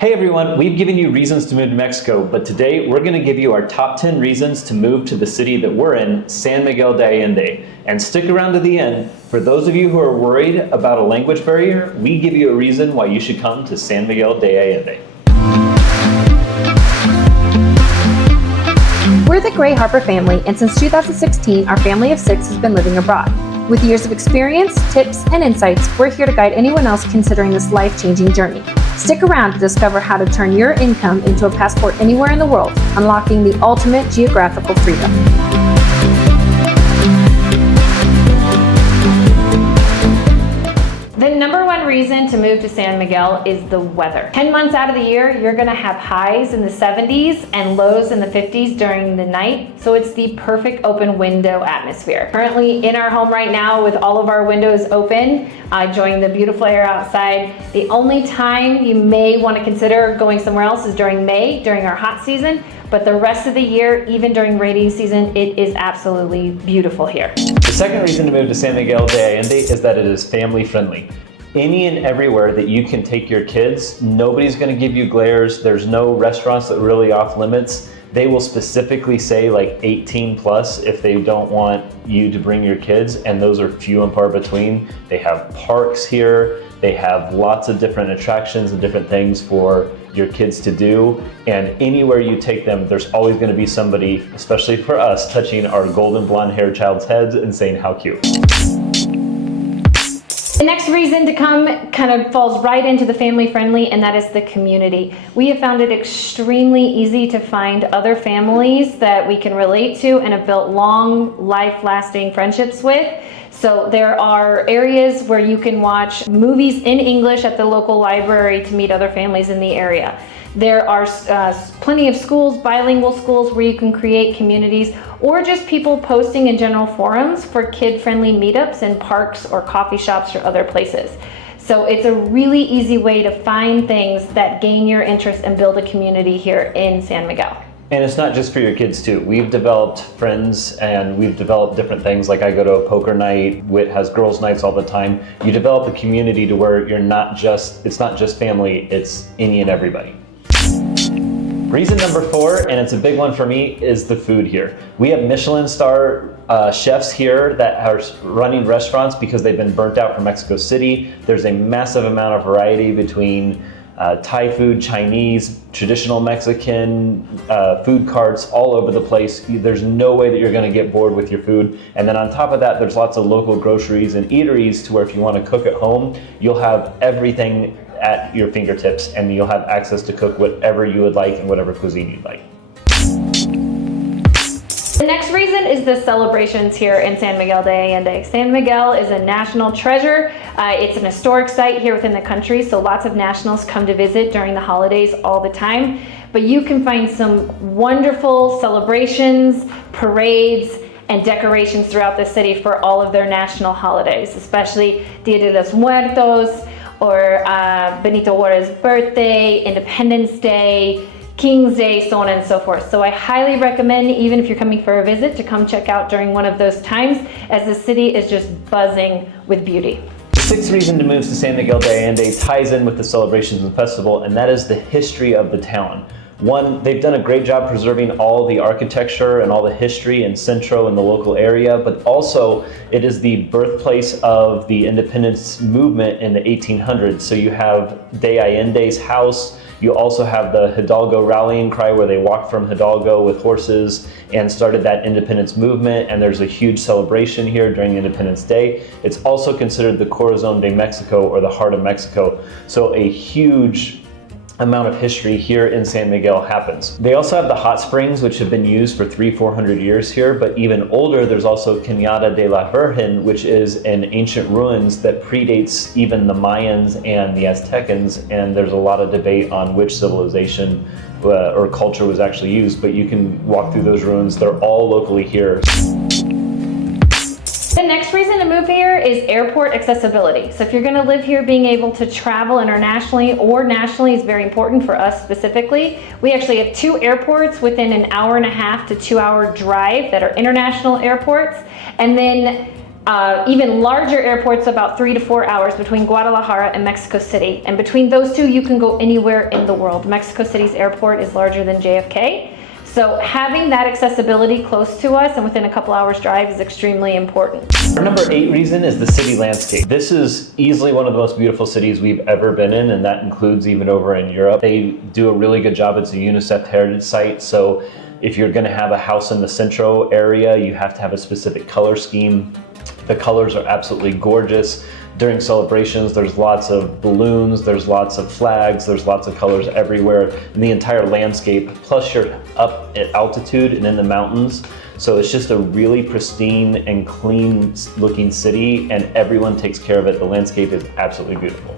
Hey everyone, we've given you reasons to move to Mexico, but today we're going to give you our top 10 reasons to move to the city that we're in, San Miguel de Allende. And stick around to the end. For those of you who are worried about a language barrier, we give you a reason why you should come to San Miguel de Allende. We're the Gray Harper family, and since 2016, our family of 6 has been living abroad. With years of experience, tips, and insights, we're here to guide anyone else considering this life-changing journey. Stick around to discover how to turn your income into a passport anywhere in the world, unlocking the ultimate geographical freedom. The number one reason to move to San Miguel is the weather. 10 months out of the year, you're gonna have highs in the 70s and lows in the 50s during the night, so it's the perfect open window atmosphere. Currently in our home right now with all of our windows open, enjoying the beautiful air outside. The only time you may wanna consider going somewhere else is during May, during our hot season, but the rest of the year, even during rainy season, it is absolutely beautiful here. The second reason to move to San Miguel de Allende is that it is family friendly. Any and everywhere that you can take your kids, nobody's gonna give you glares. There's no restaurants that are really off limits. They will specifically say like 18 plus if they don't want you to bring your kids, and those are few and far between. They have parks here. They have lots of different attractions and different things for your kids to do. And anywhere you take them, there's always gonna be somebody, especially for us, touching our golden blonde haired child's heads and saying how cute. The next reason to come kind of falls right into the family friendly, and that is the community. We have found it extremely easy to find other families that we can relate to and have built long, life-lasting friendships with. So there are areas where you can watch movies in English at the local library to meet other families in the area. There are plenty of schools, bilingual schools, where you can create communities, or just people posting in general forums for kid-friendly meetups in parks or coffee shops or other places. So it's a really easy way to find things that gain your interest and build a community here in San Miguel. And it's not just for your kids too. We've developed friends and we've developed different things. Like I go to a poker night, WIT has girls' nights all the time. You develop a community to where it's not just family, it's any and everybody. Reason number 4, and it's a big one for me, is the food here. We have Michelin star chefs here that are running restaurants because they've been burnt out from Mexico City. There's a massive amount of variety between Thai food, Chinese, traditional Mexican, food carts all over the place. There's no way that you're gonna get bored with your food. And then on top of that, there's lots of local groceries and eateries to where if you wanna cook at home, you'll have everything at your fingertips and you'll have access to cook whatever you would like and whatever cuisine you'd like. The next reason is the celebrations here in San Miguel de Allende. San Miguel is a national treasure. It's an historic site here within the country, so lots of nationals come to visit during the holidays all the time. But you can find some wonderful celebrations, parades, and decorations throughout the city for all of their national holidays, especially Dia de los Muertos, or Benito Juarez's birthday, Independence Day, King's Day, so on and so forth. So I highly recommend, even if you're coming for a visit, to come check out during one of those times, as the city is just buzzing with beauty. The 6th reason to move to San Miguel de Allende ties in with the celebrations and festival, and that is the history of the town. One, they've done a great job preserving all the architecture and all the history in Centro and the local area, but also it is the birthplace of the independence movement in the 1800s. So you have De Allende's house. You also have the Hidalgo rallying cry where they walked from Hidalgo with horses and started that independence movement, and there's a huge celebration here during Independence Day. It's also considered the Corazon de Mexico, or the heart of Mexico. So a huge amount of history here in San Miguel happens. They also have the hot springs, which have been used for 300-400 years here, but even older, there's also Cañada de la Virgen, which is an ancient ruins that predates even the Mayans and the Aztecans, and there's a lot of debate on which civilization or culture was actually used, but you can walk through those ruins. They're all locally here. The next reason to move here is airport accessibility. So if you're gonna live here, being able to travel internationally or nationally is very important for us specifically. We actually have 2 airports within an 1.5 to 2 hour drive that are international airports. And then even larger airports, about 3 to 4 hours between Guadalajara and Mexico City. And between those two, you can go anywhere in the world. Mexico City's airport is larger than JFK. So having that accessibility close to us and within a couple hours drive is extremely important. Our number 8 reason is the city landscape. This is easily one of the most beautiful cities we've ever been in, and that includes even over in Europe. They do a really good job. It's a UNICEF heritage site, so if you're going to have a house in the central area, you have to have a specific color scheme. The colors are absolutely gorgeous. During celebrations, there's lots of balloons, there's lots of flags, there's lots of colors everywhere in the entire landscape. Plus you're up at altitude and in the mountains. So it's just a really pristine and clean looking city, and everyone takes care of it. The landscape is absolutely beautiful.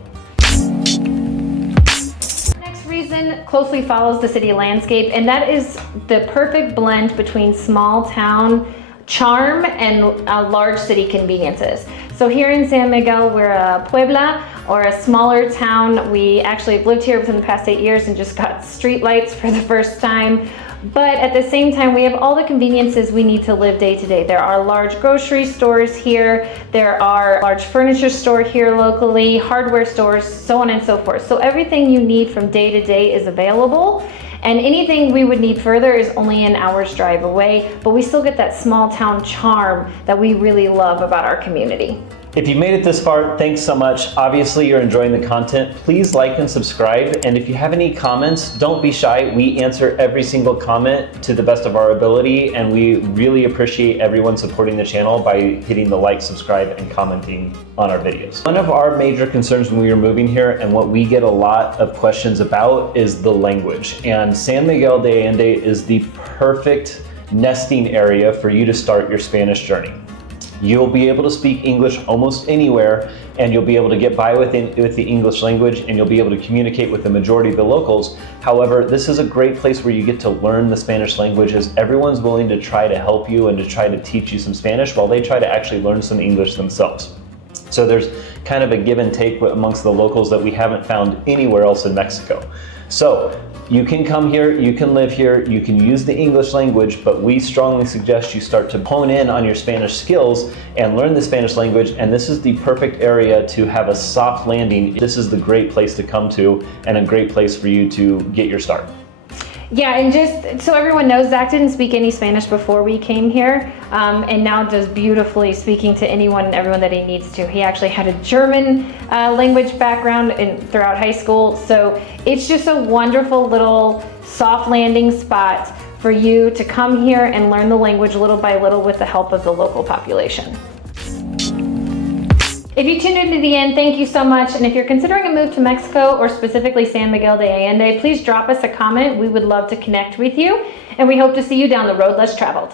Next reason closely follows the city landscape, and that is the perfect blend between small town charm and large city conveniences. So here in San Miguel, we're a Puebla, or a smaller town. We actually have lived here within the past 8 years and just got street lights for the first time. But at the same time, we have all the conveniences we need to live day to day. There are large grocery stores here, there are large furniture store here locally, hardware stores, so on and so forth. So everything you need from day to day is available. And anything we would need further is only an hour's drive away, but we still get that small town charm that we really love about our community. If you made it this far, thanks so much. Obviously, you're enjoying the content. Please like and subscribe. And if you have any comments, don't be shy. We answer every single comment to the best of our ability, and we really appreciate everyone supporting the channel by hitting the like, subscribe, and commenting on our videos. One of our major concerns when we were moving here, and what we get a lot of questions about, is the language. And San Miguel de Allende is the perfect nesting area for you to start your Spanish journey. You'll be able to speak English almost anywhere, and you'll be able to get by with the English language, and you'll be able to communicate with the majority of the locals. However, this is a great place where you get to learn the Spanish language, as everyone's willing to try to help you and to try to teach you some Spanish while they try to actually learn some English themselves. So there's kind of a give and take amongst the locals that we haven't found anywhere else in Mexico. So you can come here, you can live here, you can use the English language, but we strongly suggest you start to hone in on your Spanish skills and learn the Spanish language, and this is the perfect area to have a soft landing. This is the great place to come to, and a great place for you to get your start. Yeah, and just so everyone knows, Zach didn't speak any Spanish before we came here, and now does beautifully speaking to anyone and everyone that he needs to. He actually had a German language background throughout high school, so it's just a wonderful little soft landing spot for you to come here and learn the language little by little with the help of the local population. If you tuned in to the end, thank you so much. And if you're considering a move to Mexico, or specifically San Miguel de Allende, please drop us a comment. We would love to connect with you, and we hope to see you down the road less traveled.